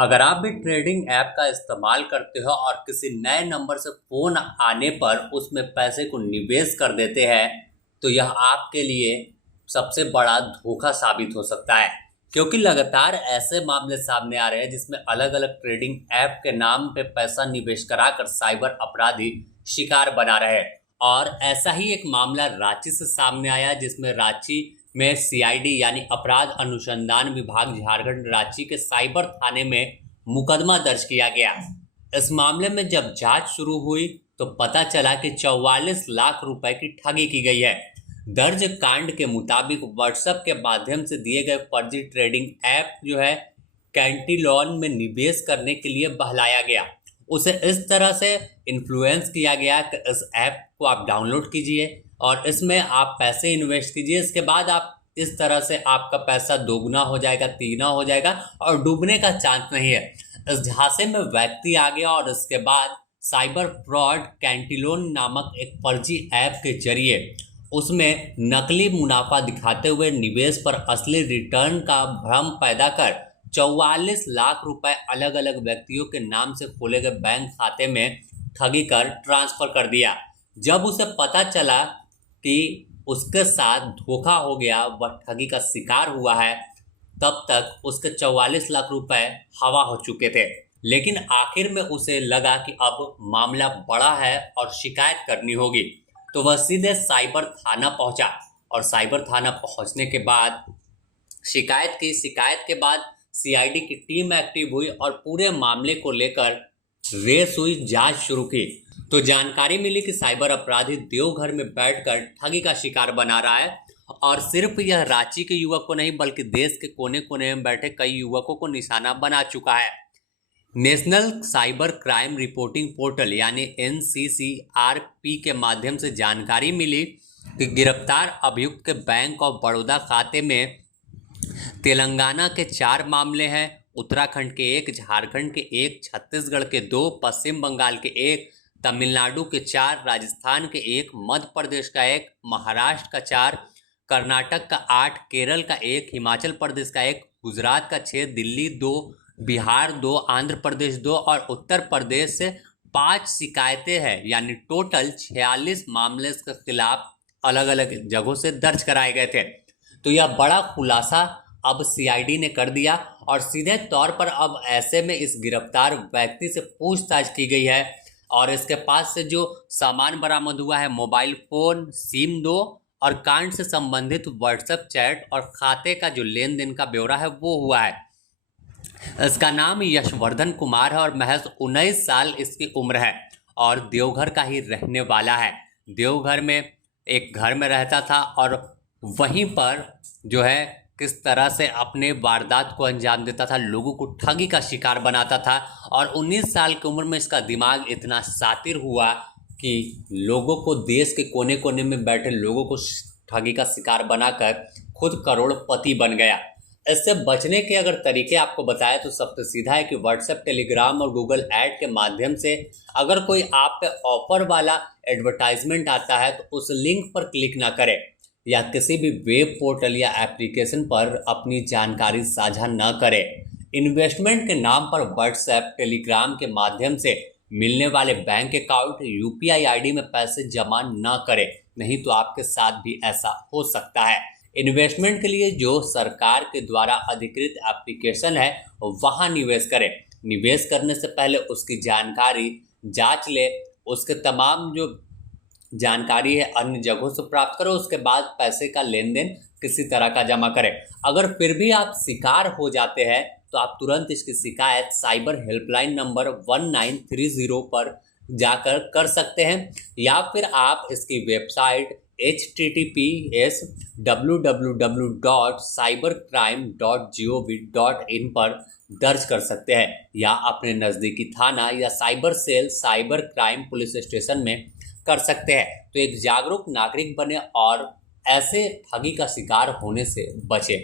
अगर आप भी ट्रेडिंग ऐप का इस्तेमाल करते हो और किसी नए नंबर से फोन आने पर उसमें पैसे को निवेश कर देते हैं तो यह आपके लिए सबसे बड़ा धोखा साबित हो सकता है, क्योंकि लगातार ऐसे मामले सामने आ रहे हैं जिसमें अलग अलग ट्रेडिंग ऐप के नाम पे पैसा निवेश कराकर साइबर अपराधी शिकार बना रहे हैं। और ऐसा ही एक मामला रांची से सामने आया, जिसमें रांची में सीआईडी यानी अपराध अनुसंधान विभाग झारखंड रांची के साइबर थाने में मुकदमा दर्ज किया गया। इस मामले में जब जांच शुरू हुई तो पता चला कि 44 लाख रुपए की ठगी की गई है। दर्ज कांड के मुताबिक व्हाट्सएप के माध्यम से दिए गए फर्जी ट्रेडिंग ऐप जो है कैंटिलॉन में निवेश करने के लिए बहलाया गया। उसे इस तरह से इन्फ्लुएंस किया गया कि इस ऐप को आप डाउनलोड कीजिए और इसमें आप पैसे इन्वेस्ट कीजिए। इसके बाद आप इस तरह से आपका पैसा दोगुना हो जाएगा, तीगुना हो जाएगा और डूबने का चांस नहीं है। इस झांसे में व्यक्ति आ गया और इसके बाद साइबर फ्रॉड कैंटिलोन नामक एक फर्जी ऐप के जरिए उसमें नकली मुनाफा दिखाते हुए निवेश पर असली रिटर्न का भ्रम पैदा कर 44 लाख रुपए अलग अलग व्यक्तियों के नाम से खोले गए बैंक खाते में ठगी कर ट्रांसफर कर दिया। जब उसे पता चला कि उसके साथ धोखा हो गया, वह ठगी का शिकार हुआ है, तब तक उसके 44 लाख रुपए हवा हो चुके थे। लेकिन आखिर में उसे लगा कि अब मामला बड़ा है और शिकायत करनी होगी, तो वह सीधे साइबर थाना पहुंचा और साइबर थाना पहुंचने के बाद शिकायत के बाद सीआईडी की टीम एक्टिव हुई और पूरे मामले को लेकर रेस हुई, जांच शुरू की। तो जानकारी मिली कि साइबर अपराधी देवघर में बैठकर ठगी का शिकार बना रहा है और सिर्फ यह रांची के युवक को नहीं बल्कि देश के कोने कोने में बैठे कई युवकों को निशाना बना चुका है। National cyber crime reporting portal यानी NCCRP के माध्यम से जानकारी मिली कि गिरफ्तार अभियुक्त के बैंक ऑफ बड़ौदा खाते में तेलंगाना के 4 मामले हैं, उत्तराखंड के 1, झारखंड के 1, छत्तीसगढ़ के 2, पश्चिम बंगाल के 1, तमिलनाडु के 4, राजस्थान के 1, मध्य प्रदेश का 1, महाराष्ट्र का 4, कर्नाटक का 8, केरल का 1, हिमाचल प्रदेश का 1, गुजरात का 6, दिल्ली 2, बिहार 2, आंध्र प्रदेश 2 और उत्तर प्रदेश से 5 शिकायतें हैं। यानी टोटल 46 मामले के खिलाफ अलग अलग जगहों से दर्ज कराए गए थे। तो यह बड़ा खुलासा अब सीआईडी ने कर दिया और सीधे तौर पर अब ऐसे में इस गिरफ्तार व्यक्ति से पूछताछ की गई है और इसके पास से जो सामान बरामद हुआ है, मोबाइल फोन, सिम 2 और कांड से संबंधित व्हाट्सएप चैट और खाते का जो लेन देन का ब्यौरा है वो हुआ है। इसका नाम यशवर्धन कुमार है और महज 19 साल इसकी उम्र है और देवघर का ही रहने वाला है। देवघर में एक घर में रहता था और वहीं पर जो है किस तरह से अपने वारदात को अंजाम देता था, लोगों को ठगी का शिकार बनाता था और 19 साल की उम्र में इसका दिमाग इतना शातिर हुआ कि लोगों को, देश के कोने कोने में बैठे लोगों को ठगी का शिकार बनाकर खुद करोड़पति बन गया। इससे बचने के अगर तरीके आपको बताया तो सबसे सीधा है कि व्हाट्सएप, टेलीग्राम और गूगल ऐड के माध्यम से अगर कोई आप पे ऑफर वाला एडवर्टाइजमेंट आता है तो उस लिंक पर क्लिक ना करें या किसी भी वेब पोर्टल या एप्लीकेशन पर अपनी जानकारी साझा न करें। इन्वेस्टमेंट के नाम पर व्हाट्सएप, टेलीग्राम के माध्यम से मिलने वाले बैंक अकाउंट, यूपीआई आईडी में पैसे जमा न करें, नहीं तो आपके साथ भी ऐसा हो सकता है। इन्वेस्टमेंट के लिए जो सरकार के द्वारा अधिकृत एप्लीकेशन है वहां निवेश करें। निवेश करने से पहले उसकी जानकारी जांच ले, उसके तमाम जो जानकारी है अन्य जगहों से प्राप्त करो, उसके बाद पैसे का लेन देन किसी तरह का जमा करें। अगर फिर भी आप शिकार हो जाते हैं तो आप तुरंत इसकी शिकायत साइबर हेल्पलाइन नंबर 1930 पर जाकर कर सकते हैं या फिर आप इसकी वेबसाइट https://www.cybercrime.gov.in पर दर्ज कर सकते हैं या अपने नज़दीकी थाना या cyber cell, cyber crime police station में कर सकते हैं। तो एक जागरूक नागरिक बने और ऐसे ठगी का शिकार होने से बचें।